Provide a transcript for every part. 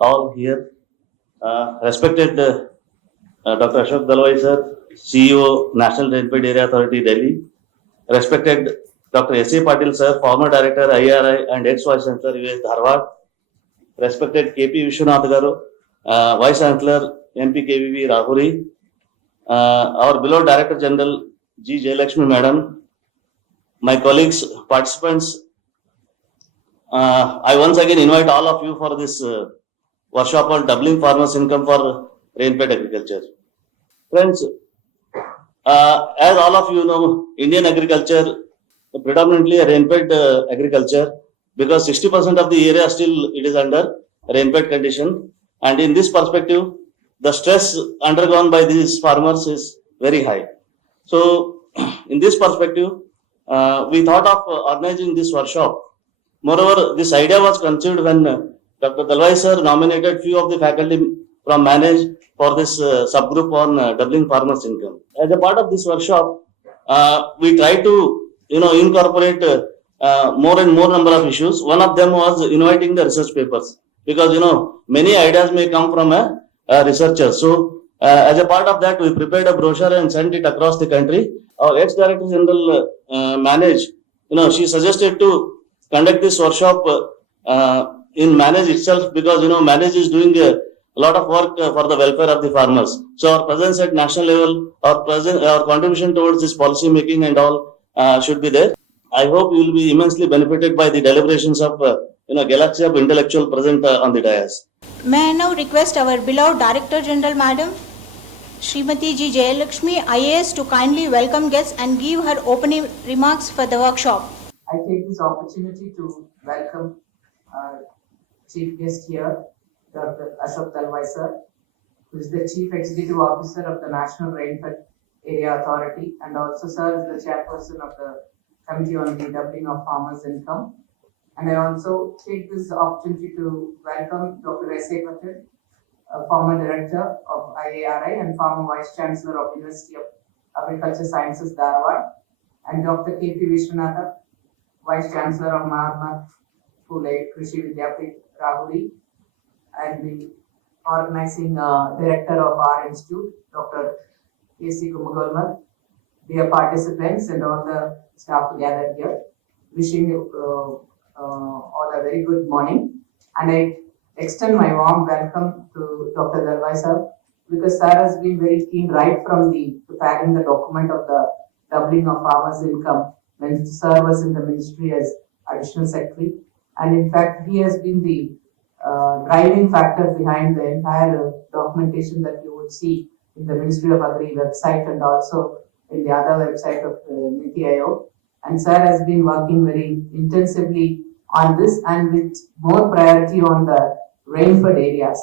all here. Respected Dr. Ashok Dalwai sir, CEO, National Rainfed Area Authority, Delhi. Respected Dr. S.A. Patil sir, former director, IRI and ex-vice chancellor, US Dharwad. Respected K.P. Vishwanath garu, vice chancellor, MP KVV Rahuri. Our beloved Director General, G. Jayalakshmi madam. My colleagues, participants, I once again invite all of you for this workshop on doubling farmers' income for rainfed agriculture. Friends, as all of you know, Indian agriculture predominantly a rainfed agriculture because 60% of the area still it is under rainfed condition, and in this perspective, the stress undergone by these farmers is very high. So, in this perspective, we thought of organizing this workshop. Moreover, this idea was conceived when Dr. Dalwai sir nominated few of the faculty from Manage for this subgroup on doubling farmers' income. As a part of this workshop, we try to incorporate more and more number of issues. One of them was inviting the research papers because many ideas may come from a researcher. So as a part of that, we prepared a brochure and sent it across the country. Our ex-director general Manage, she suggested to conduct this workshop in Manage itself because Manage is doing a lot of work for the welfare of the farmers. So our presence at national level, our contribution towards this policy making and all should be there. I hope you will be immensely benefited by the deliberations of galaxy of intellectual present on the dais. May I now request our beloved Director General Madam, Srimati G. Jayalakshmi, IAS, to kindly welcome guests and give her opening remarks for the workshop. I take this opportunity to welcome our chief guest here, Dr. Ashok Dalwai sir, who is the Chief Executive Officer of the National Rainfed Area Authority and also serves the chairperson of the Committee on the Doubling of Farmers' Income. And I also take this opportunity to welcome Dr. S.A. Patil, former director of IARI and former vice chancellor of University of Agriculture Sciences, Dalwai, and Dr. K.P. Vishwanath, vice chancellor of Mahatma Phule Krishi Vidyapith, Rahuri, and the organizing director of our institute, Dr. A.C. Gummagolmath, dear participants and all the staff gathered here, wishing you all a very good morning. And I extend my warm welcome to Dr. Dalwai sir because sir has been very keen right from the preparing the document of the doubling of farmers' income when sir was in the ministry as additional secretary. And in fact, he has been the driving factor behind the entire documentation that you would see in the Ministry of Agri website and also in the other website of Niti Aayog. And sir has been working very intensively on this and with more priority on the rainfed areas.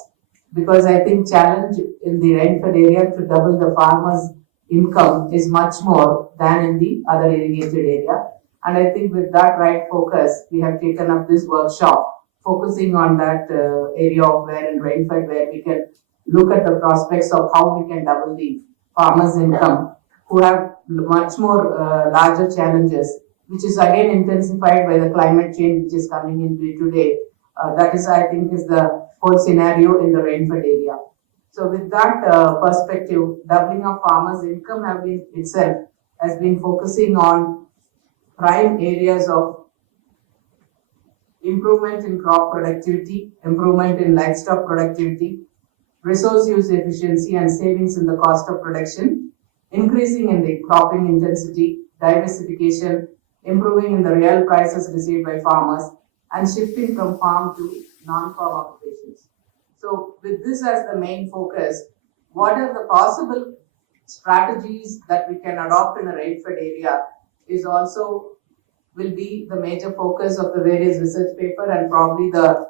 Because I think challenge in the rainfed area to double the farmers' income is much more than in the other irrigated area. And I think with that right focus, we have taken up this workshop focusing on that area of where in rainfed where we can look at the prospects of how we can double the farmers' income who have much more larger challenges, which is again intensified by the climate change which is coming in today. That is, I think, is the whole scenario in the rainfed area. So with that perspective, doubling of farmers' income has been focusing on prime areas of improvement in crop productivity, improvement in livestock productivity, resource use efficiency and savings in the cost of production, increasing in the cropping intensity, diversification, improving in the real prices received by farmers, and shifting from farm to non-farm occupations. So with this as the main focus, what are the possible strategies that we can adopt in a rainfed area is also will be the major focus of the various research paper and probably the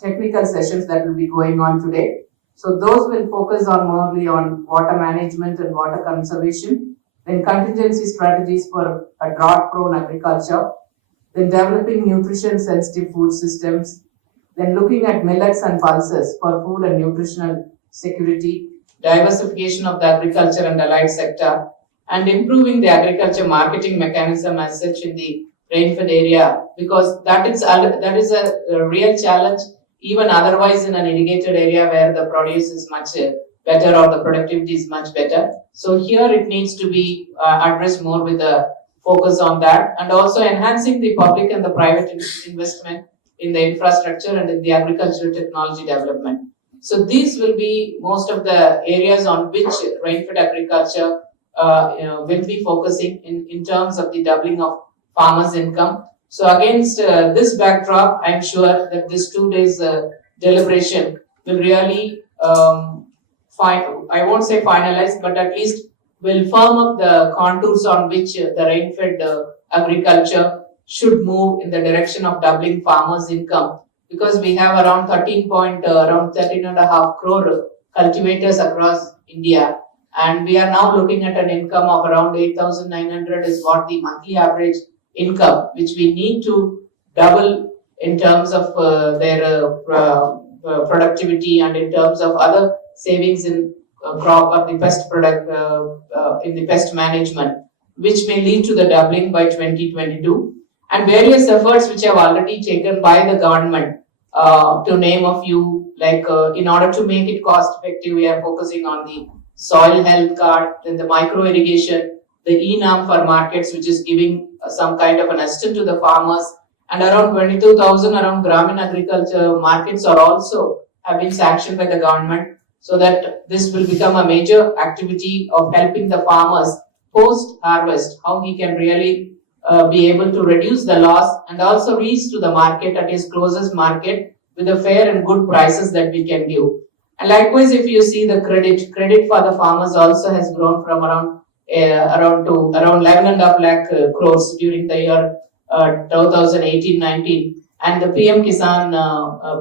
technical sessions that will be going on today. So those will focus on mostly on water management and water conservation, then contingency strategies for a drought-prone agriculture, then developing nutrition-sensitive food systems, then looking at millets and pulses for food and nutritional security, diversification of the agriculture and allied sector, and improving the agriculture marketing mechanism as such in the rainfed area, because that is a real challenge even otherwise in an irrigated area where the produce is much better or the productivity is much better. So here it needs to be addressed more with a focus on that, and also enhancing the public and the private investment in the infrastructure and in the agricultural technology development. So these will be most of the areas on which rainfed agriculture will be focusing in terms of the doubling of farmers' income. So against this backdrop, I'm sure that this 2 days deliberation will really I won't say finalize, but at least will firm up the contours on which the rain-fed agriculture should move in the direction of doubling farmers' income, because we have around 13.5 crore cultivators across India, and we are now looking at an income of around 8,900 is what the monthly average income, which we need to double in terms of their productivity and in terms of other savings in crop or the pest product in the pest management, which may lead to the doubling by 2022, and various efforts which have already taken by the government. To name a few, like in order to make it cost effective, we are focusing on the soil health card, then the micro irrigation, the e-NAM for markets, which is giving some kind of an assistance to the farmers, and around 22,000 around Gramin agriculture markets are also have been sanctioned by the government, so that this will become a major activity of helping the farmers post harvest, how he can really be able to reduce the loss and also reach to the market at his closest market with the fair and good prices that we can give. And likewise, if you see the credit for the farmers also has grown from around 11.5 lakh crores during the year 2018-19, and the PM Kisan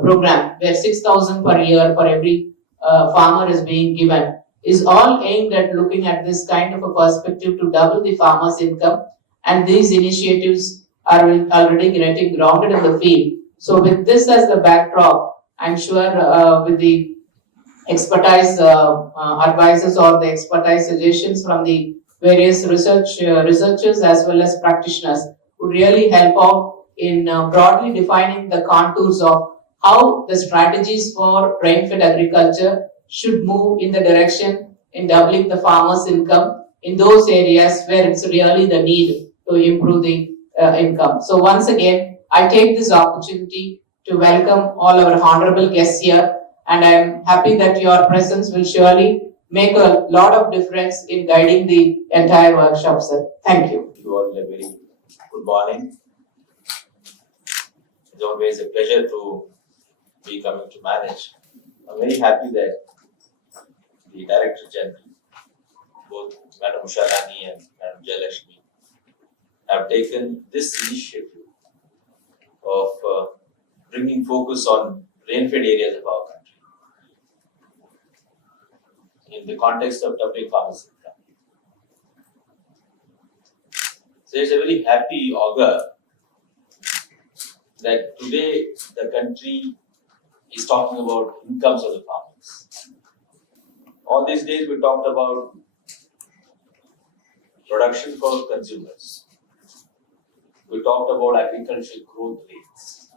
program, where 6,000 per year for every farmer is being given, is all aimed at looking at this kind of a perspective to double the farmer's income. And these initiatives are already getting grounded in the field. So with this as the backdrop, I'm sure with the expertise advices or the expertise suggestions from the various researchers as well as practitioners would really help out in broadly defining the contours of how the strategies for rain-fed agriculture should move in the direction in doubling the farmer's income in those areas where it's really the need to improve the income. So once again, I take this opportunity to welcome all our honorable guests here, and I'm happy that your presence will surely make a lot of difference in guiding the entire workshop, sir. Thank you. You all a very good morning. It's always a pleasure to be coming to manage. I'm very happy that the Director General, both Madam Usharani and Madam Jayalakshmi, have taken this initiative of bringing focus on rain-fed areas of our country in the context of doubling farmers' income. So it's a very happy augur that today the country is talking about incomes of the farmers. All these days we talked about production for consumers. We talked about agricultural growth rates.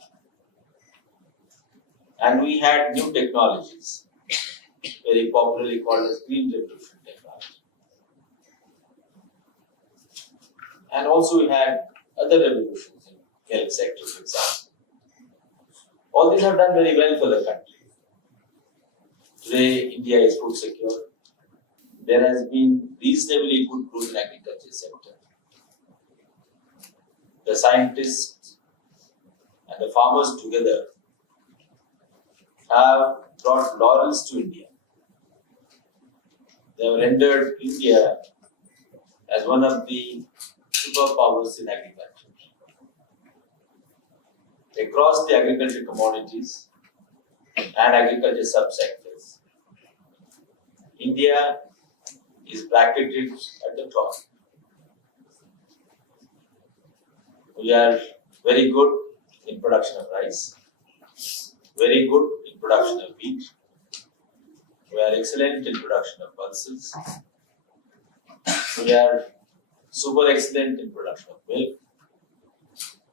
And we had new technologies, very popularly called as green revolution technology. And also we had other revolutions in health sector, for example. All these have done very well for the country. Today, India is food secure. There has been reasonably good growth in agriculture sector. The scientists and the farmers together have brought laurels to India. They have rendered India as one of the superpowers in agriculture. Across the agricultural commodities and agriculture subsectors, India is bracketed at the top. We are very good in production of rice, very good in production of wheat. We are excellent in production of pulses. We are super excellent in production of milk.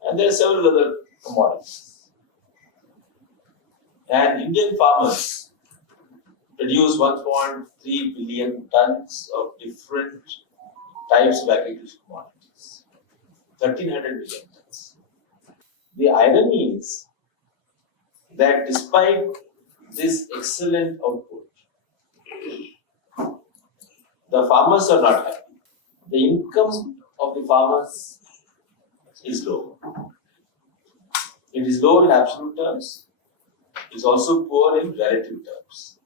And there are several other commodities. And Indian farmers produce 1.3 billion tons of different types of agricultural commodities. 1,300 million tons. The irony is that despite this excellent output, the farmers are not happy. The income of the farmers is low. It is low in absolute terms. It is also poor in relative terms.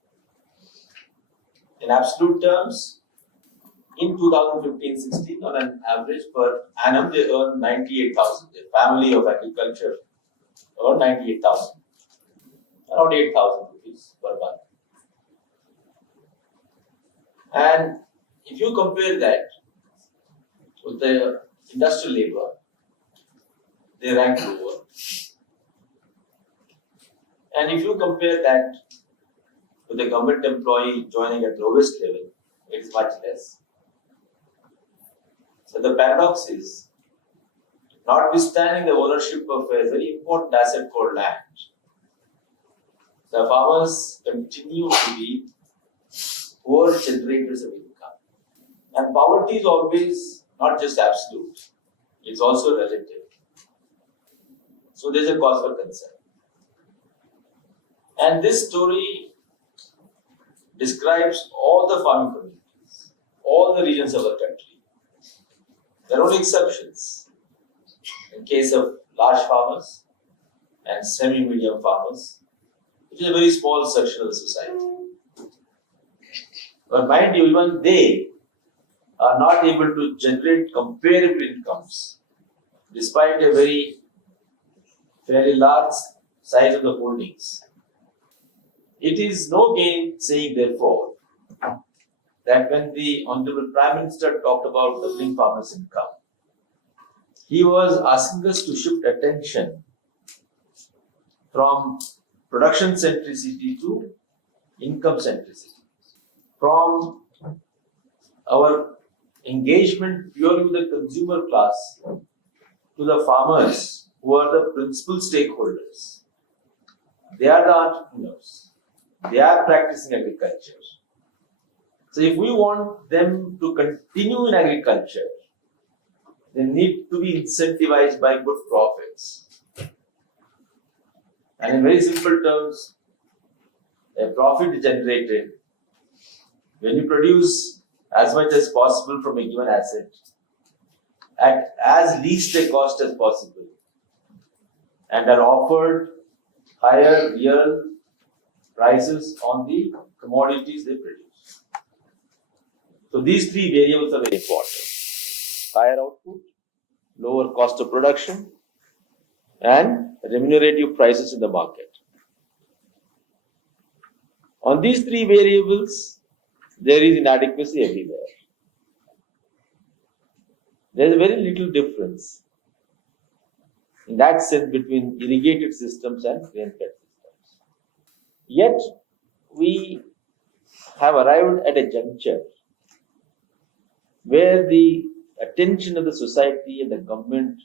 In absolute terms, in 2015-16, on an average per annum, they earn 98,000. The family of agriculture earn 98,000, around 8,000 rupees per month. And if you compare that with the industrial labor, they rank lower. And if you compare that with the government employee joining at lowest level, it is much less. So the paradox is, notwithstanding the ownership of a very important asset called land, the farmers continue to be poor generators of income. And poverty is always not just absolute, it's also relative. So there's a cause for concern. And this story describes all the farming communities, all the regions of our country. There are only exceptions. In case of large farmers and semi-medium farmers, which is a very small section of the society. But mind you, even they are not able to generate comparable incomes despite a fairly large size of the holdings. It is no gain saying, therefore, that when the Honorable Prime Minister talked about doubling farmers' income, he was asking us to shift attention from production centricity to income centricity, from our engagement purely with the consumer class to the farmers who are the principal stakeholders. They are the entrepreneurs. They are practicing agriculture. So if we want them to continue in agriculture, they need to be incentivized by good profits. And in very simple terms, a profit generated when you produce as much as possible from a given asset at as least a cost as possible and are offered higher real prices on the commodities they produce. So these three variables are very important. Higher output, lower cost of production, and remunerative prices in the market. On these three variables, there is inadequacy everywhere. There is very little difference in that sense between irrigated systems and rainfed systems. Yet, we have arrived at a juncture where the attention of the society and the government,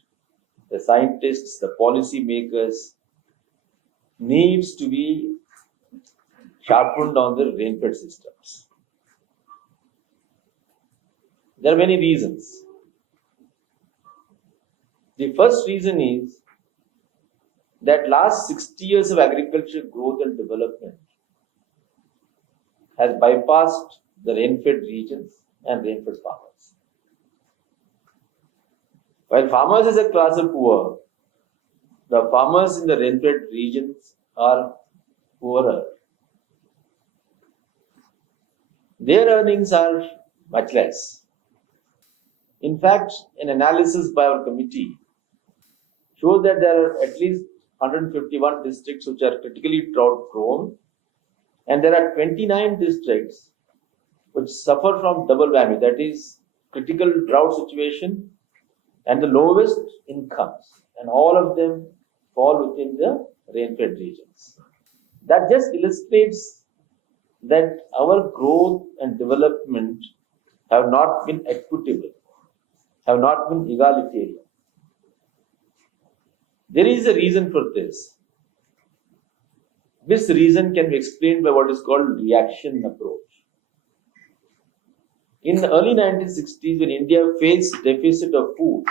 the scientists, the policy makers needs to be sharpened on the rainfed systems. There are many reasons. The first reason is that last 60 years of agriculture growth and development has bypassed the rainfed regions and rainfed farmers. While farmers as a class are poor, the farmers in the rainfed regions are poorer. Their earnings are much less. In fact, an analysis by our committee shows that there are at least 151 districts which are critically drought prone, and there are 29 districts which suffer from double whammy, that is, critical drought situation and the lowest incomes, and all of them fall within the rainfed regions. That just illustrates that our growth and development have not been equitable, have not been egalitarian. There is a reason for this. This reason can be explained by what is called reaction approach. In the early 1960s, when India faced deficit of food,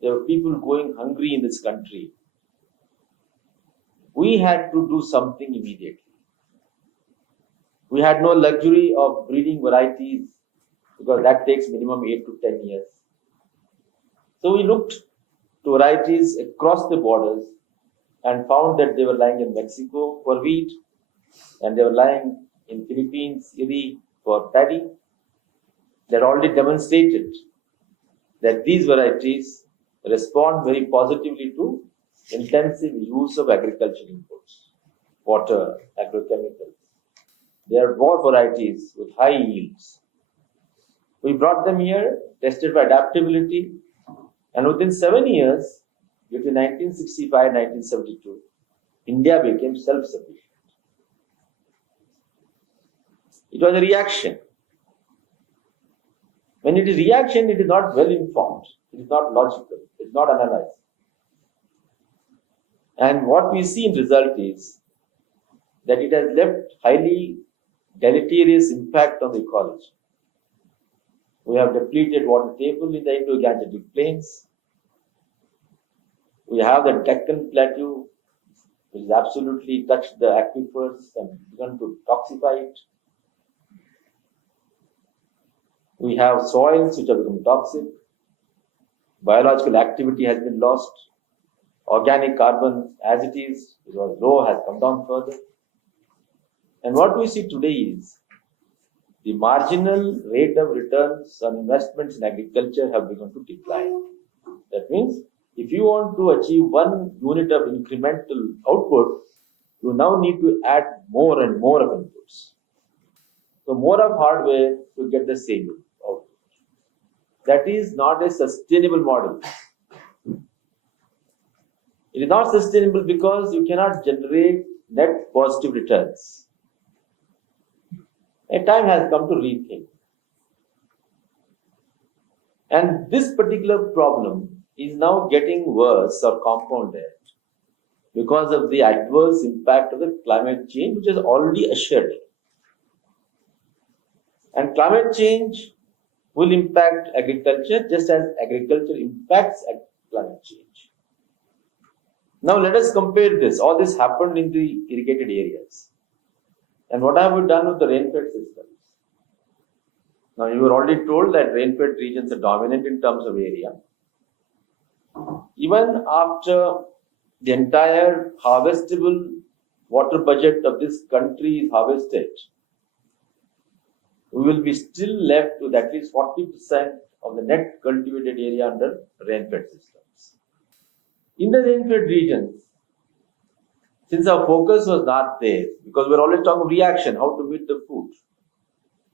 there were people going hungry in this country. We had to do something immediately. We had no luxury of breeding varieties because that takes minimum 8 to 10 years. So we looked to varieties across the borders and found that they were lying in Mexico for wheat and they were lying in Philippines, Italy for paddy. They had already demonstrated that these varieties respond very positively to intensive use of agricultural inputs, water, agrochemicals. They are raw varieties with high yields. We brought them here, tested for adaptability, and within 7 years, between 1965 and 1972, India became self-sufficient. It was a reaction. When it is reaction, it is not well informed, it is not logical, it is not analyzed. And what we see in result is that it has left highly deleterious impact on the ecology. We have depleted water table in the Indo-Gangetic plains. We have the Deccan Plateau, which has absolutely touched the aquifers and begun to toxify it. We have soils which have become toxic. Biological activity has been lost. Organic carbon, as it is, it was low, has come down further. And what we see today is the marginal rate of returns on investments in agriculture have begun to decline. That means if you want to achieve 1 unit of incremental output, you now need to add more and more of inputs. So more of hardware to get the same output. That is not a sustainable model. It is not sustainable because you cannot generate net positive returns. A time has come to rethink. And this particular problem is now getting worse or compounded because of the adverse impact of the climate change, which is already assured. And climate change will impact agriculture just as agriculture impacts climate change. Now let us compare this. All this happened in the irrigated areas. And what have we done with the rainfed systems? Now you were already told that rainfed regions are dominant in terms of area. Even after the entire harvestable water budget of this country is harvested, we will be still left with at least 40% of the net cultivated area under rainfed systems. In the rainfed regions, since our focus was not there, because we're always talking of reaction, how to meet the food.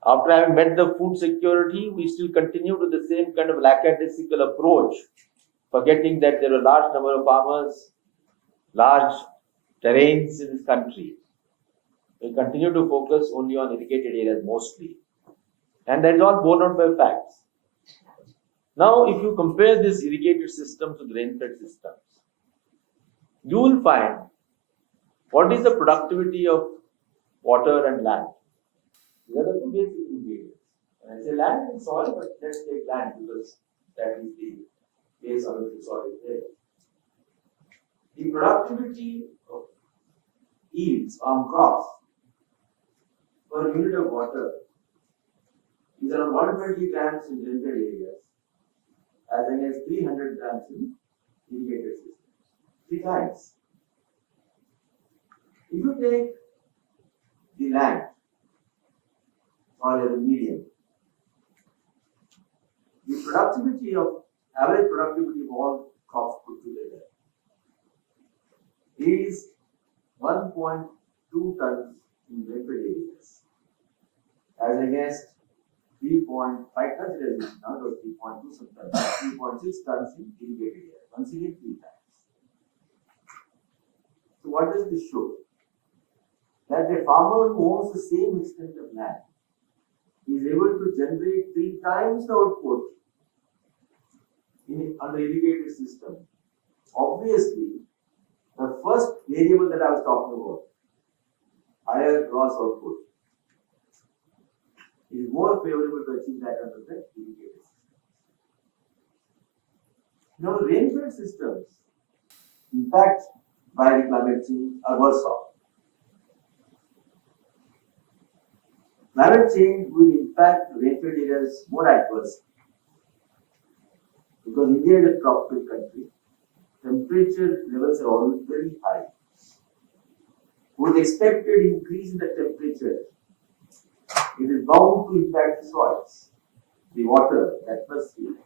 After having met the food security, we still continue with the same kind of lackadaisical approach, forgetting that there are a large number of farmers, large terrains in this country. We continue to focus only on irrigated areas mostly. And that is all borne out by facts. Now, if you compare these irrigated systems with rainfed systems, you will find what is the productivity of water and land. These are the two basic ingredients. When I say land and soil, but let's take land because that is the base on which the soil is there. The productivity of yields on crops per unit of water is around 120 grams in rainfed areas as against 300 grams in irrigated systems. 3 times. If you take the land or as a medium, the productivity of average productivity of all crops put together is 1.2 tons in rainfed areas as against 3.5 tons, it has now got 3.2 sometimes, 3.6 tons in irrigated areas, once again 3 times. So what does this show? That a farmer who owns the same extent of land is able to generate 3 times the output in an irrigated system. Obviously, The first variable that I was talking about, higher gross output, is more favorable to achieve that under the irrigated system. Now, rainfed systems, impact by the climate change, are worse off. Climate change will impact rainfed areas more adversely because India is a tropical country. Temperature levels are always very high. With expected increase in the temperature, it is bound to impact the soils, the water, the atmosphere.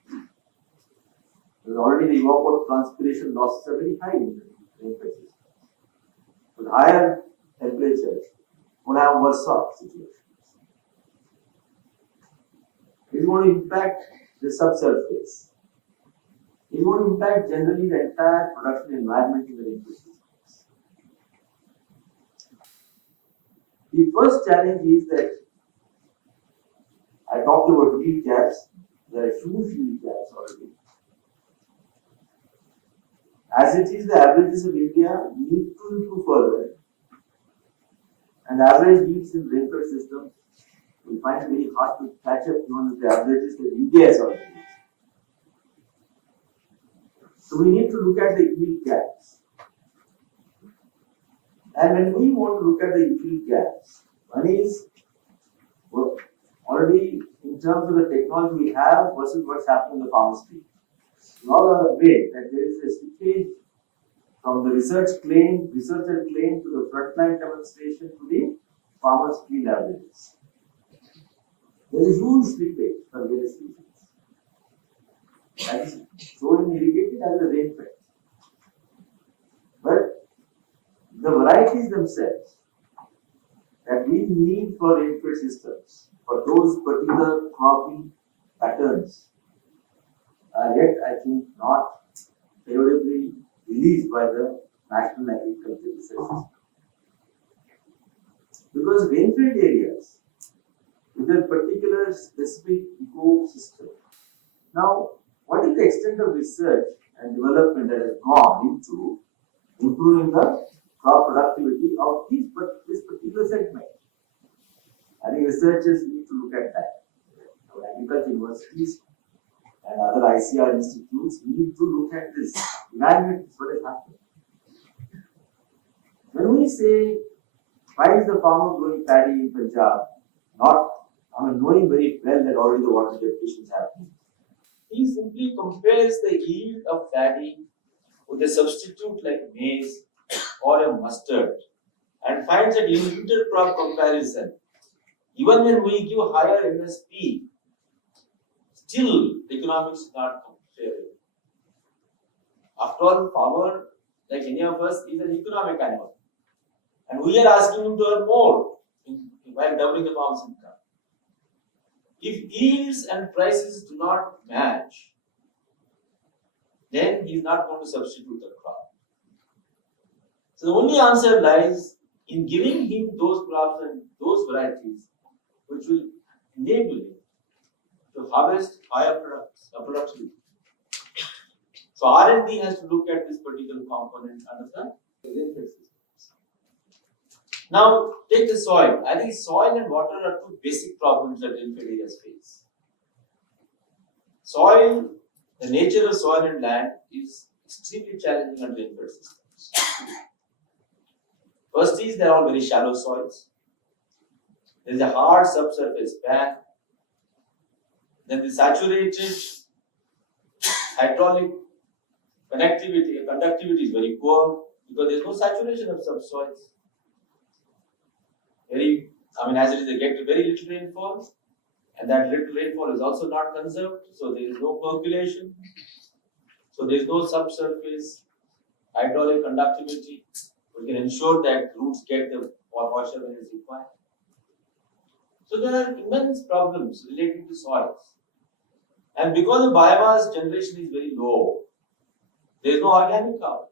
Because already the evapotranspiration losses are very high in the rainfed systems. With higher temperatures, we'll have worse off situations. It is going to impact the subsurface. It is going to impact generally the entire production environment in the rainfed systems. The first challenge is that I talked about yield gaps. There are huge yield gaps already. As it is, the averages of India need to improve further. And average yields in rainfed systems will find it very hard to catch up even with the averages that India has already reached. So we need to look at the yield gaps. And when we want to look at the yield gaps, one is already in terms of the technology we have versus what's happening in the farmer's field. We all are aware that there is a slippage from the researcher claim to the frontline demonstration to the farmer's field averages. There is a huge slippage for various reasons. That is shown in irrigated as a rainfed. But the varieties themselves that we need for rainfed systems, for those particular cropping patterns, are yet, I think, not favorably released by the National Agricultural Research System. Because rainfed areas with a particular specific ecosystem. Now, what is the extent of research and development that has gone into improving the crop productivity of this particular segment? I think researchers need to look at that. Our agriculture universities and other ICR institutes need to look at this, evaluate what is happening. When we say, why is the farmer growing paddy in Punjab? Knowing very well that already the water depletion is happening. He simply compares the yield of paddy with a substitute like maize or a mustard and finds that in intercrop comparison, even when we give higher MSP, still the economics is not favorable. After all, farmer, like any of us, is an economic animal. And we are asking him to earn more while doubling the farmer's income. If yields and prices do not match, then he is not going to substitute the crop. So the only answer lies in giving him those crops and those varieties which will enable him to harvest higher productivity. So R&D has to look at this particular component under the rainfed systems. Now take the soil. I think soil and water are two basic problems that rainfed areas face. Soil, the nature of soil and land is extremely challenging on rainfed systems. First is they are all very shallow soils. There is a hard subsurface pan. Then the saturated hydraulic conductivity is very poor because there is no saturation of subsoils. As it is, they get very little rainfall, and that little rainfall is also not conserved, so there is no percolation, so there is no subsurface hydraulic conductivity, which can ensure that roots get the moisture when it is required. So there are immense problems relating to soils. And because the biomass generation is very low, there is no organic carbon.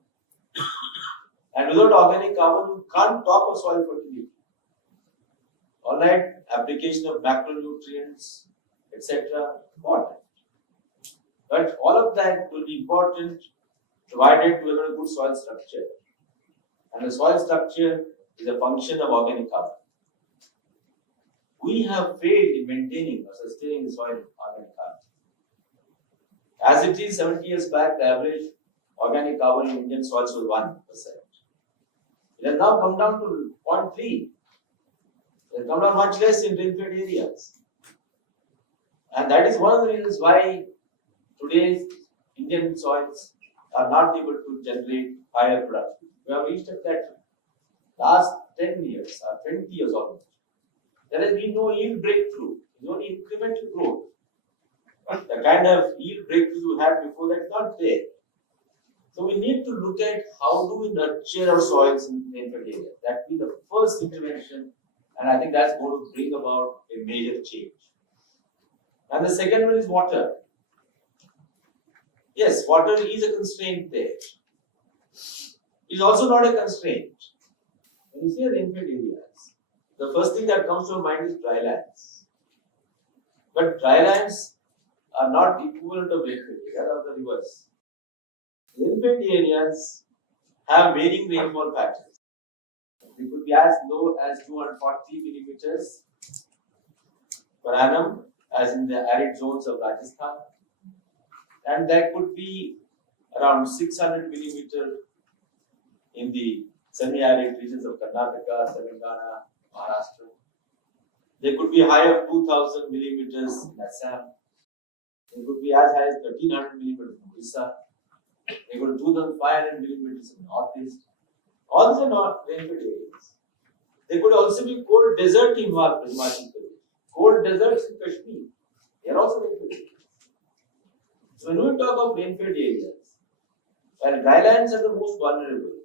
And without organic carbon, you can't talk of soil fertility. Alright, application of macronutrients, etc. important. But all of that will be important provided we have a good soil structure. And the soil structure is a function of organic carbon. We have failed in maintaining or sustaining the soil organic carbon. As it is 70 years back, the average organic carbon in Indian soils was 1%. It has now come down to 0.3. It has come down much less in rainfed areas. And that is one of the reasons why today's Indian soils are not able to generate higher production. We have reached a plateau. Last 10 years or 20 years almost, there has been no yield breakthrough. There is only incremental growth. The kind of yield breakthrough we had before, that is not there. So we need to look at how do we nurture our soils in rainfed areas. That will be the first intervention, and I think that's going to bring about a major change. And the second one is water. Yes, water is a constraint there. It is also not a constraint. When you say rainfed areas, the first thing that comes to your mind is dry lands. But dry lands are not the equivalent of rainfed areas or the reverse. Rainfed areas have varying rainfall patterns. They could be as low as 240 millimeters per annum, as in the arid zones of Rajasthan, and that could be around 600 millimeter in the semi-arid regions of Karnataka, Telangana, Maharashtra. They could be high of 2000 millimeters in Assam. They could be as high as 1300 millimeters in Odisha. They could be 2500 millimeters in Northeast. All these are not rainfed areas. They could also be cold desert in Himachal Pradesh, cold deserts in Kashmir. They are also rainfed areas. So when we talk of rainfed areas, while drylands are the most vulnerable,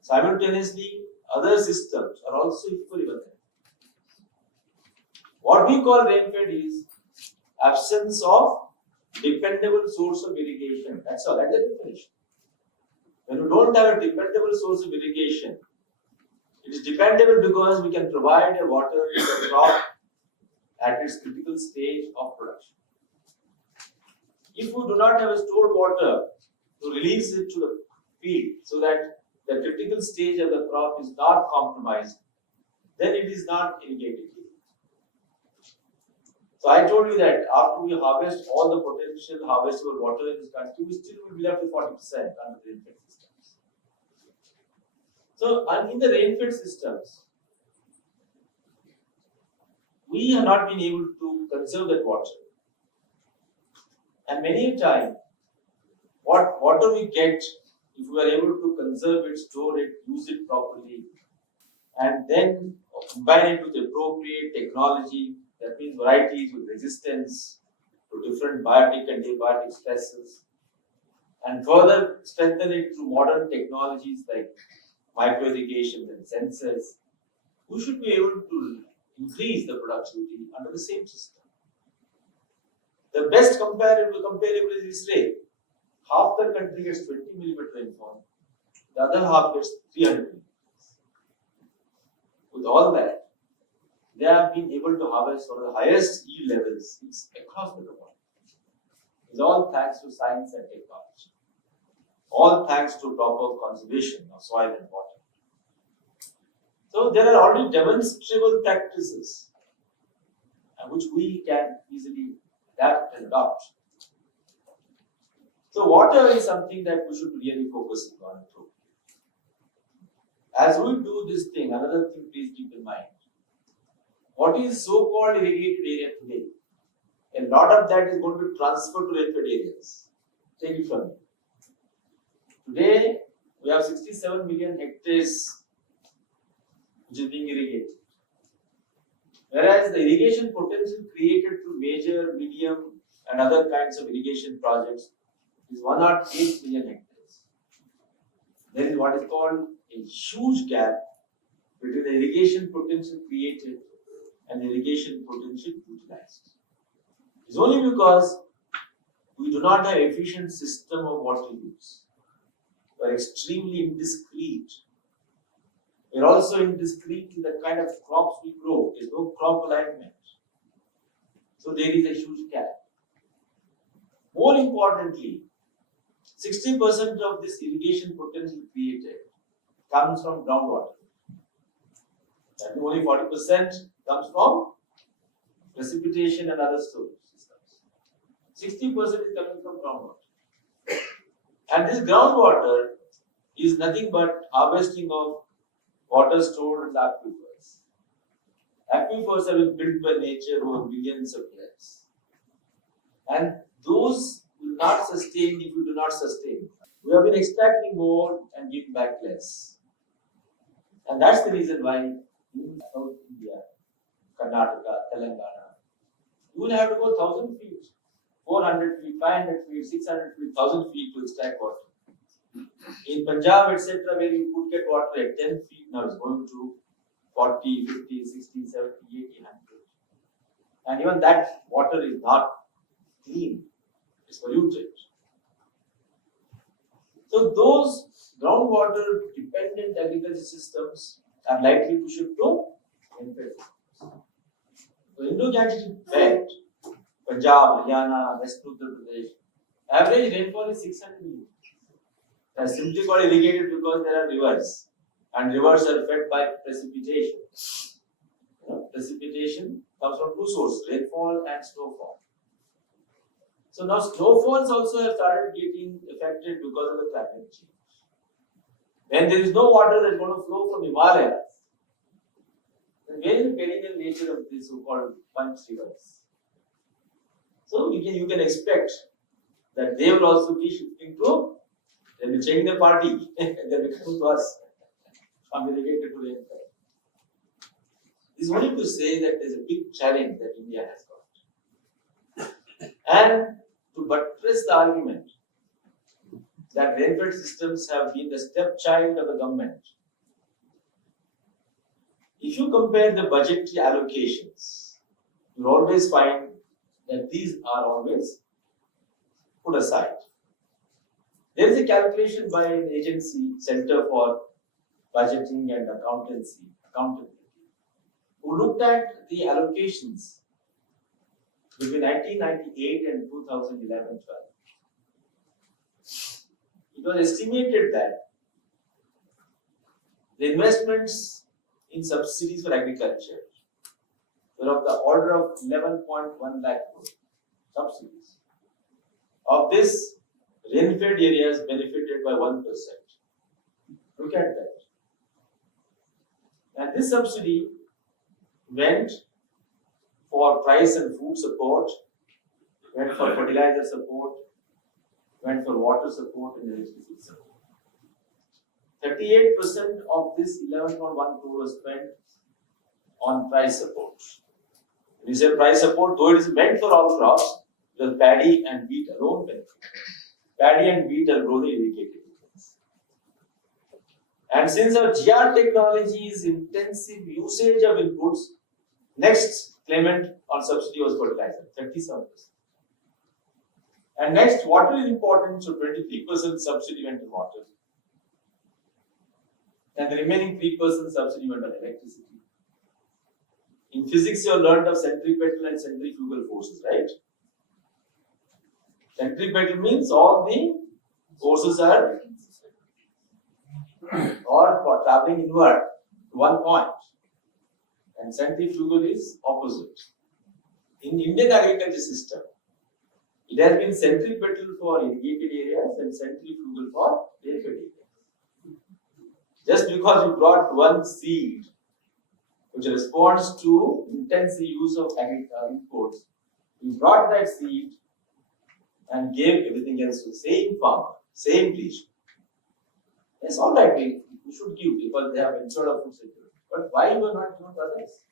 simultaneously other systems are also equally vulnerable. What we call rainfed is absence of dependable source of irrigation. That's all. That's the definition. When you don't have a dependable source of irrigation, it is dependable because we can provide a water to the crop at its critical stage of production. If we do not have a stored water to release it to the field so that the critical stage of the crop is not compromised, then it is not irrigated. So I told you that after we harvest all the potential harvestable water in this country, we still will be left with 40% under the rainfed systems. So in the rainfed systems, we have not been able to conserve that water. And many a time, what water we get, if we are able to conserve it, store it, use it properly, and then combine it with appropriate technology, that means varieties with resistance to different biotic and abiotic stresses, and further strengthen it through modern technologies like micro irrigation and sensors, we should be able to increase the productivity under the same system. The best comparable is Israel. Half the country gets 20 millimeter rainfall, the other half gets 300 millimeters. With all that, they have been able to harvest one of the highest yield levels across the world. It's all thanks to science and technology. All thanks to proper conservation of soil and water. So there are already demonstrable practices which we can easily adapt and adopt. So water is something that we should really focus on. As we do this thing, another thing please keep in mind. What is so-called irrigated area today? A lot of that is going to be transferred to rainfed areas. Take it from me. Today, we have 67 million hectares which is being irrigated. Whereas the irrigation potential created through major, medium and other kinds of irrigation projects is 108 million hectares. There is what is called a huge gap between the irrigation potential created and the irrigation potential utilized. It's only because we do not have efficient system of water use. We are extremely indiscreet. We are also indiscreet in the kind of crops we grow. There is no crop alignment. So there is a huge gap. More importantly, 60% of this irrigation potential created comes from groundwater. And only 40% comes from precipitation and other storage systems. 60% is coming from groundwater. And this groundwater is nothing but harvesting of water stored in the aquifers. Aquifers have been built by nature over billions of years. And those will not sustain if you do not sustain. We have been extracting more and giving back less. And that's the reason why in South India, Karnataka, Telangana, you will have to go 1,000 feet, 400 feet, 500 feet, 600 feet, 1,000 feet to extract water. In Punjab, etc., where you could get water at 10 feet, now it's going to 40, 50, 60, 70, 80, 100. And even that water is not clean, it's polluted. So those groundwater dependent agriculture systems are likely to shift to rainfed systems. So Indo-Gangetic belt, Punjab, Haryana, West Uttar Pradesh, average rainfall is 600 mm. They are simply called irrigated because there are rivers, and rivers are fed by precipitation. Precipitation comes from two sources, rainfall and snowfall. So now snowfalls also have started getting affected because of the climate change. When there is no water that is going to flow from Himalayas, then where is the perennial nature of these so-called punch rivers? So you can expect that they will also be shifting to, they'll be changing the party, they'll be coming to us, from irrigated to rainfed. This is only to say that there's a big challenge that India has got. And to buttress the argument that rainfed systems have been the stepchild of the government, if you compare the budgetary allocations, you'll always find that these are always put aside. There is a calculation by an agency, Center for Budgeting and Accountability, who looked at the allocations between 1998 and 2011-12. It was estimated that the investments in subsidies for agriculture were of the order of 11.1 lakh crore subsidies. Of this, rainfed areas benefited by 1%. Look at that. And this subsidy went for price and food support, went for fertilizer support, went for water support and electricity support. 38% of this 11.1 crore was spent on price support. When you say price support, though it is meant for all crops, because paddy and wheat alone benefit. Paddy and wheat are grown in irrigated areas. And since our GR technology is intensive usage of inputs, next claimant on subsidy was fertilizer, 37%. And next, water is important, so 23% subsidy went to water. And the remaining 3% subsidy went on electricity. In physics, you have learned of centripetal and centrifugal forces, right? Centripetal means all the forces are or for traveling inward to one point. And centrifugal is opposite. In Indian agriculture system, it has been centripetal for irrigated areas and centrifugal for rainfed areas. Just because you brought one seed which responds to intensive use of inputs, you brought that seed and gave everything else to the same farmer, same lesion. Yes, all right, we should give because they have ensured of food security. But why you are not giving to others?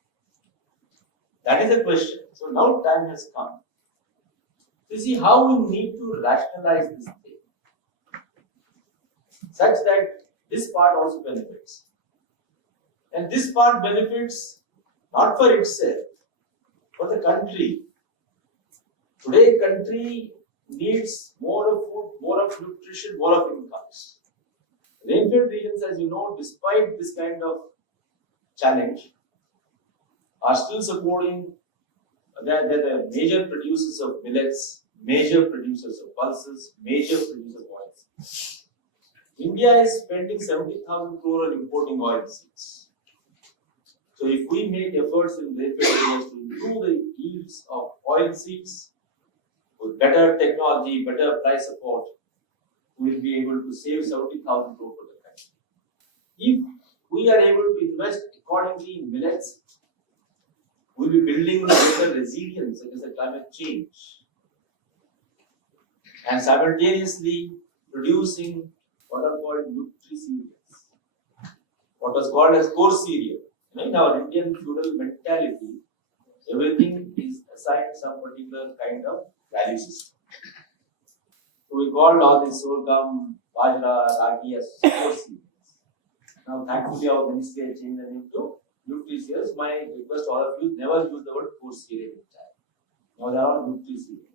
That is the question. So now time has come. You see how we need to rationalize this thing such that this part also benefits. And this part benefits not for itself, for the country. Today, country needs more of food, more of nutrition, more of incomes. Rainfed regions, as you know, despite this kind of challenge, are still supporting. They're the major producers of millets, major producers of pulses, major producers of oils. India is spending 70,000 crore on importing oil seeds. So if we make efforts in rainfed areas to improve the yields of oil seeds with better technology, better price support, we will be able to save 70,000 crore for the country. If we are able to invest accordingly in millets, we will be building better resilience against the climate change and simultaneously producing what are called nutri-cereals, what was called as core cereal. In our Indian feudal mentality, everything is assigned some particular kind of value system. So we called all this sorghum, bajra, ragi as core cereals. Now, thankfully, our ministry has changed the name to nutri-cereals. My request to all of you, never use the word core cereal in time. Now they are all nutri-cereals.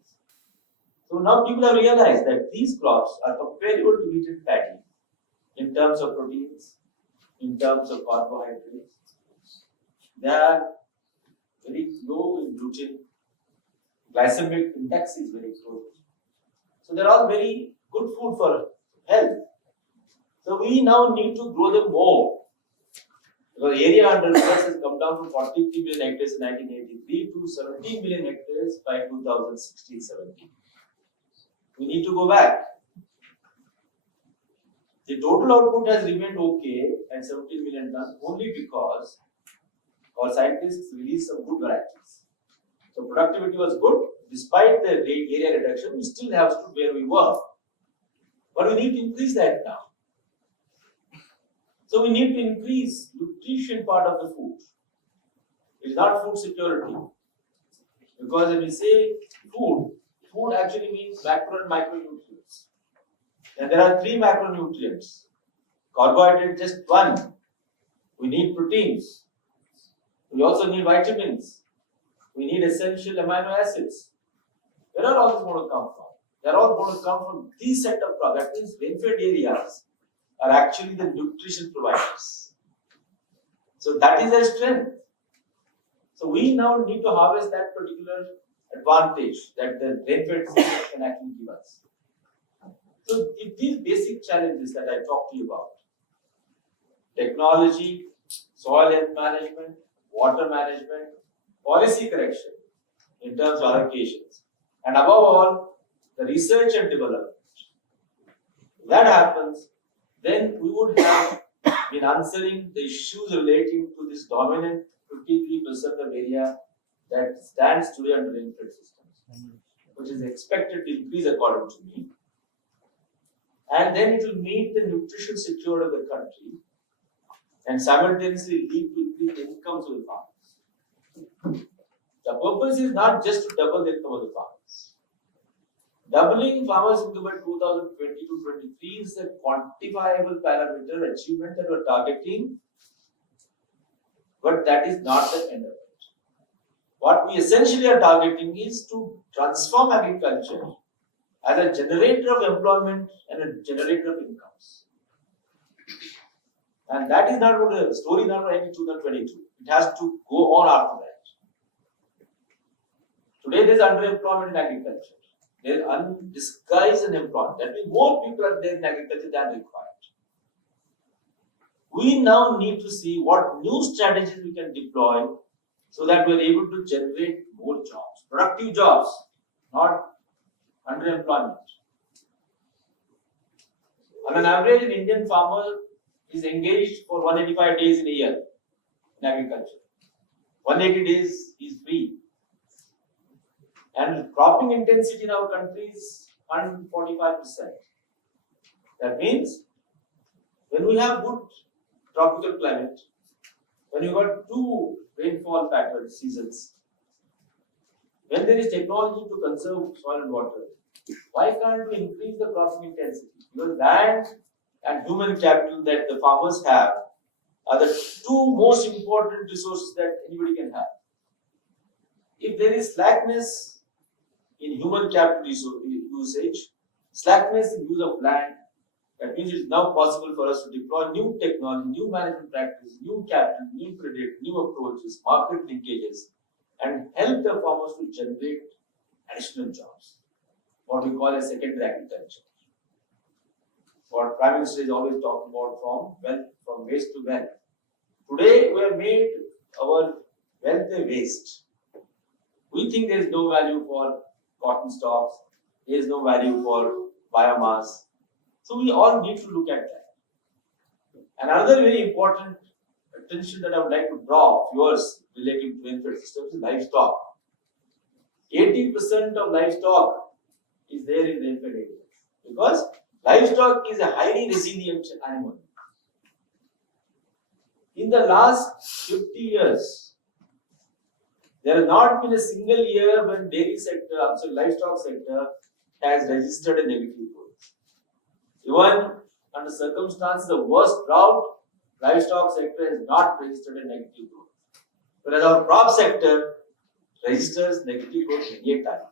So now people have realized that these crops are comparable to wheat and paddy in terms of proteins, in terms of carbohydrates. They are very low in gluten. Glycemic index is very low. So they are all very good food for health. So we now need to grow them more. Because area under research has come down from 43 million hectares in 1983 to 17 million hectares by 2016-17. We need to go back. The total output has remained okay at 17 million tons only because our scientists released some good varieties. So productivity was good. Despite the area reduction, we still have stood where we were. But we need to increase that now. So we need to increase nutrition part of the food. It is not food security. Because when we say food, food actually means macro and micronutrients. And there are three macronutrients. Carbohydrate, just one. We need proteins. We also need vitamins. We need essential amino acids. Where are all these going to come from? They are all going to come from these set of crops. That means rainfed areas are actually the nutrition providers. So that is their strength. So we now need to harvest that particular advantage that the rainfed system can actually give us. So these basic challenges that I talked to you about, technology, soil health management, water management, policy correction in terms of allocations, and above all, the research and development. If that happens, then we would have been answering the issues relating to this dominant 53% of area that stands today under rainfed systems, which is expected to increase according to me. And then it will meet the nutrition security of the country and simultaneously lead to increased incomes of the farmers. The purpose is not just to double the income of the farmers. Doubling farmers' income by 2020-23 is a quantifiable parameter achievement that we are targeting, but that is not the end of it. What we essentially are targeting is to transform agriculture as a generator of employment and a generator of incomes. And that is not going to, story not going to end in 2022. It has to go on after that. Today there is underemployment in agriculture. There is undisguised unemployment. That means more people are there in agriculture than required. We now need to see what new strategies we can deploy so that we are able to generate more jobs, productive jobs, not underemployment. On an average, an Indian farmer is engaged for 185 days in a year in agriculture. 180 days is free. And cropping intensity in our country is 145%. That means when we have good tropical climate, when you got two rainfall pattern seasons, when there is technology to conserve soil and water, why can't we increase the cropping intensity? Because land and human capital that the farmers have are the two most important resources that anybody can have. If there is slackness in human capital usage, slackness in use of land, that means it is now possible for us to deploy new technology, new management practice, new capital, new credit, new approaches, market linkages, and help the farmers to generate additional jobs, what we call as secondary agriculture. what Prime Minister is always talking about, from wealth, from waste to wealth. Today we have made our wealth a waste. We think there is no value for cotton stocks, there is no value for biomass. So we all need to look at that. And another very important attention that I would like to draw of yours relating to Rainfed systems is livestock. 80% of livestock is there in Rainfed areas because livestock is a highly resilient animal. In the last 50 years, there has not been a single year when dairy sector, livestock sector has registered a negative growth. Even under circumstances of worst drought, livestock sector has not registered a negative growth. Whereas our crop sector registers negative growth many a time.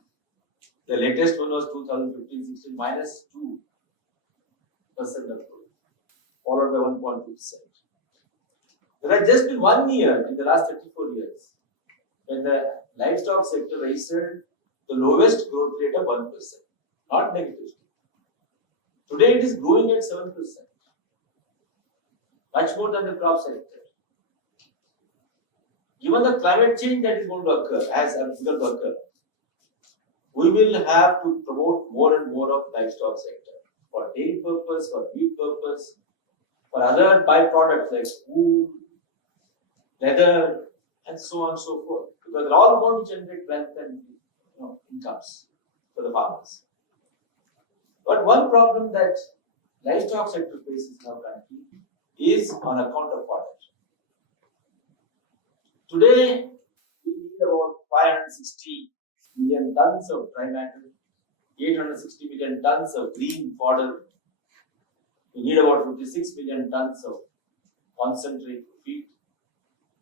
The latest one was 2015-16 minus 2% of growth, followed by 1.2%. There has just been 1 year in the last 34 years when the livestock sector registered the lowest growth rate of 1%, not negative. Today it is growing at 7%, much more than the crop sector. Given the climate change that is going to occur, as begun to occur, we will have to promote more and more of livestock sector for dairy purpose, for meat purpose, for other byproducts like wool, leather, and so on and so forth. Because they're all going to generate wealth and incomes for the farmers. But one problem that livestock sector faces in our country is on account of fodder. Today, we need about 560 million tons of dry matter, 860 million tons of green fodder. We need about 56 million tons of concentrate to feed.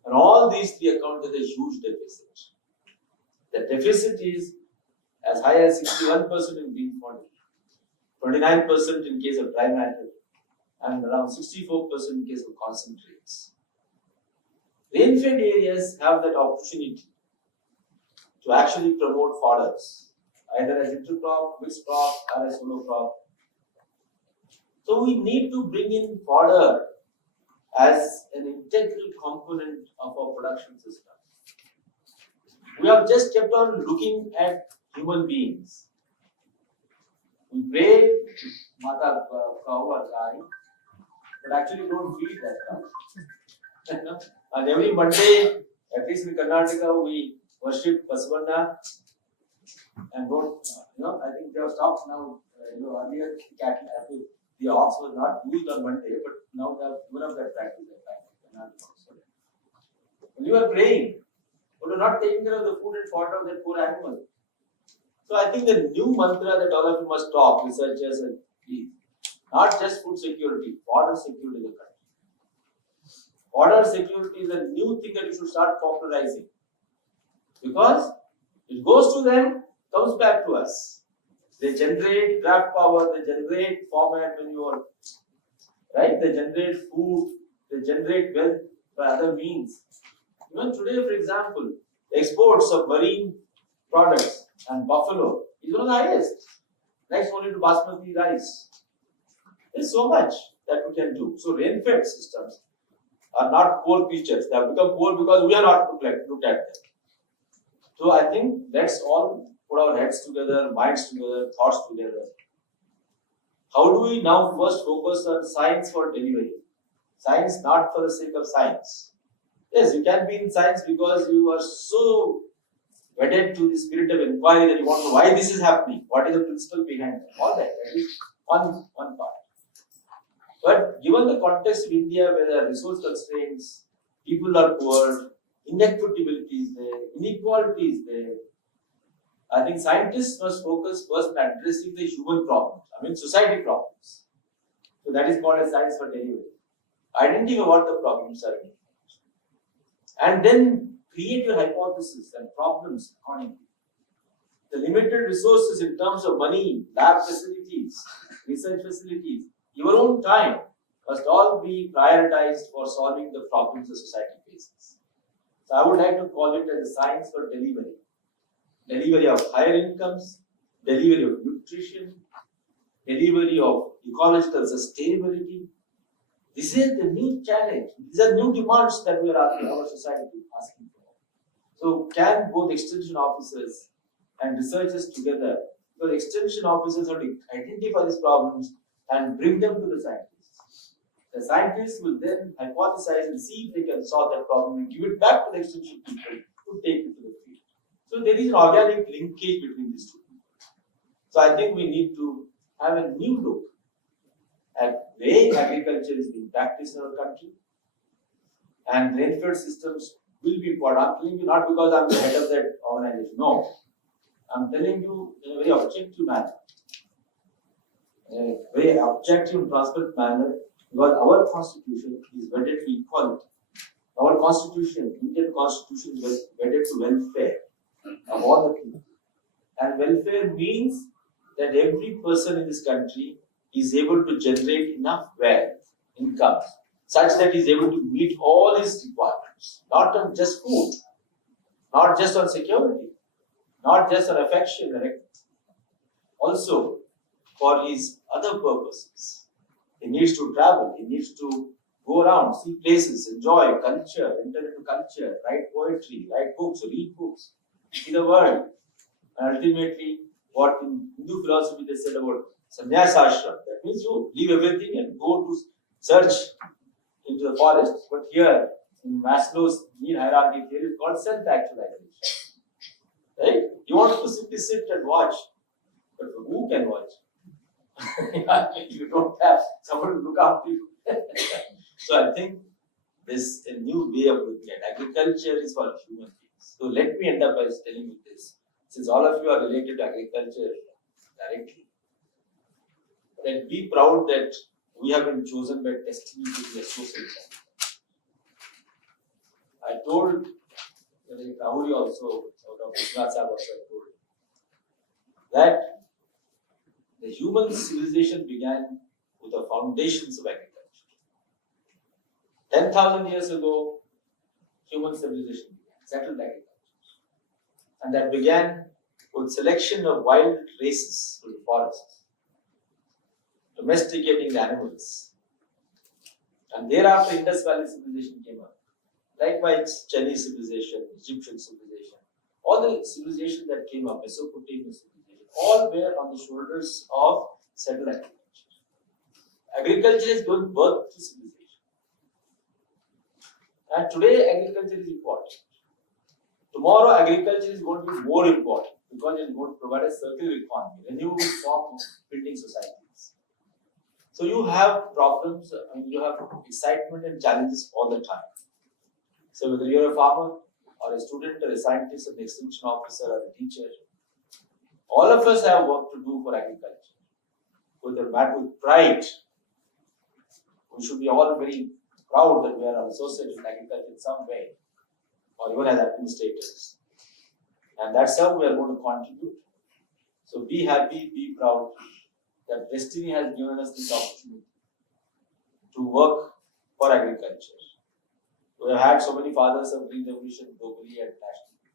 And all these three account as a huge deficit. The deficit is as high as 61% in green fodder, 29% in case of dry matter, and around 64% in case of concentrates. Rainfed areas have that opportunity to actually promote fodders, either as intercrop, mixed crop, or as solo crop. So we need to bring in fodder as an integral component of our production system. We have just kept on looking at human beings. We pray Mata cow or Kai, but actually don't feed that cow. And every Monday, at least in Karnataka, we worship Basavana and don't, I think they have stopped now. Earlier the ox was not used on Monday, but now they have given up that practice. When you are praying, but you're not taking care of the food and fodder of that poor animal. So I think the new mantra that all of you must talk, researchers, and not just food security, fodder security in the country. Fodder security is a new thing that you should start popularizing. Because it goes to them, comes back to us. They generate draft power, they generate format manure, right? They generate food, they generate wealth by other means. Even today, for example, exports of marine products and buffalo is one of the highest, next only to basmati rice. There's so much that we can do. So rain-fed systems are not poor features. They have become poor because we are not looked at them. So I think let's all put our heads together, minds together, thoughts together. How do we now first focus on science for delivery? Science not for the sake of science. Yes, you can be in science because you are so wedded to the spirit of inquiry that you want to know why this is happening, what is the principle behind it, all that. That is one part. But given the context of India where there are resource constraints, people are poor, inequitability is there, inequality is there, I think scientists must focus first on addressing the human problems, society problems. So that is called as science for delivery. Identify what the problems are, and then create your hypothesis and problems accordingly. The limited resources in terms of money, lab facilities, research facilities, your own time must all be prioritized for solving the problems the society faces. So I would like to call it as a science for delivery. Delivery of higher incomes, delivery of nutrition, delivery of ecological sustainability. This is the new challenge. These are new demands that we are asking our society asking for. So can both extension officers and researchers together, because extension officers have to identify these problems and bring them to the scientists. The scientists will then hypothesize and see if they can solve that problem and give it back to the extension people to take it to the field. So there is an organic linkage between these two people. So I think we need to have a new look at the way agriculture is being practiced in our country, and rainfed systems will be important. I'm telling you not because I'm the head of that organization. No, I'm telling you in a very objective manner, a very objective and transparent manner, because our constitution is wedded to equality. Our constitution, Indian constitution, is wedded to welfare of all the people. And welfare means that every person in this country is able to generate enough wealth, income, such that he is able to meet all his requirements, not on just food, not just on security, not just on affection, also for his other purposes. He needs to travel, he needs to go around, see places, enjoy culture, enter into culture, write poetry, write books, read books, see the world. And ultimately, what in Hindu philosophy they said about sannyasa ashram, that means you leave everything and go to search into the forest. But here, in Maslow's need hierarchy theory, it's called self-actualization. Right? You want to simply sit and watch, but who can watch? You don't have someone to look after you. So I think this a new way of looking at agriculture is for human beings. So let me end up by telling you this. Since all of you are related to agriculture directly, then be proud that we have been chosen by destiny to be associated. I told Rahul also, Dr. Krishna Sahab also told that the human civilization began with the foundations of agriculture. 10,000 years ago, human civilization began, settled agriculture. And that began with selection of wild races to the forests, domesticating the animals. And thereafter, Indus Valley civilization came up. Likewise, Chinese civilization, Egyptian civilization, all the civilizations that came up, Mesopotamian civilization, all were on the shoulders of settled agriculture. Agriculture is going birth to civilization. And today, agriculture is important. Tomorrow, agriculture is going to be more important because it is going to provide a circular economy, renewable form of building societies. So you have problems, you have excitement and challenges all the time. So whether you're a farmer or a student or a scientist or an extension officer or a teacher, all of us have work to do for agriculture. With pride, we should be all very proud that we are associated with agriculture in some way, or even as administrators. And that's how we are going to contribute. So be happy, be proud that destiny has given us this opportunity to work for agriculture. We have had so many fathers of green revolution globally and nationally.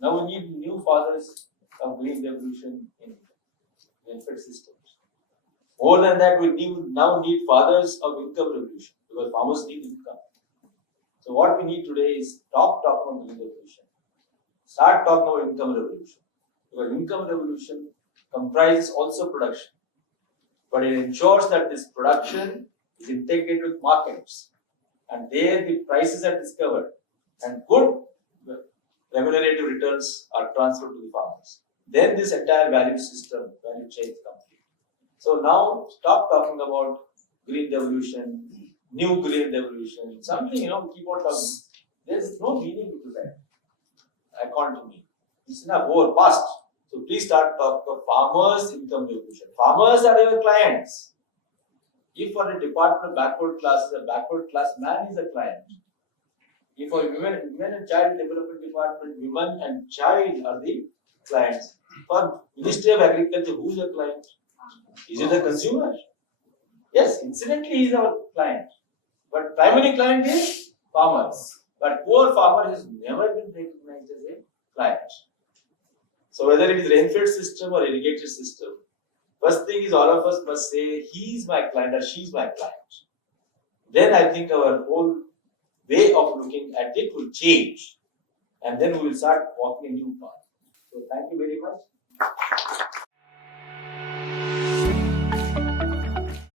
Now we need new fathers of green revolution in rainfed systems. More than that, we now need fathers of income revolution because farmers need income. So what we need today is stop talking about green revolution. Start talking about income revolution. Because income revolution comprises also production. But it ensures that this production is integrated with markets. And there the prices are discovered and good remunerative returns are transferred to the farmers. Then this entire value system, value chain is complete. So now stop talking about green revolution, new green revolution, something, keep on talking. There's no meaning to that, according to me. It's not over past. So please start talking of farmers' income revolution. Farmers are your clients. If for a department of backward classes, a backward class man is a client. If for women and child development department, women and child are the clients. For Ministry of Agriculture, who is the client? Is it the consumer? Yes, incidentally he is our client. But primary client is farmers. But poor farmer has never been recognized as a client. So whether it is rainfed system or irrigated system, First thing is all of us must say, he's my client or she's my client. Then I think our whole way of looking at it will change. And then we will start walking a new path. So thank you very much.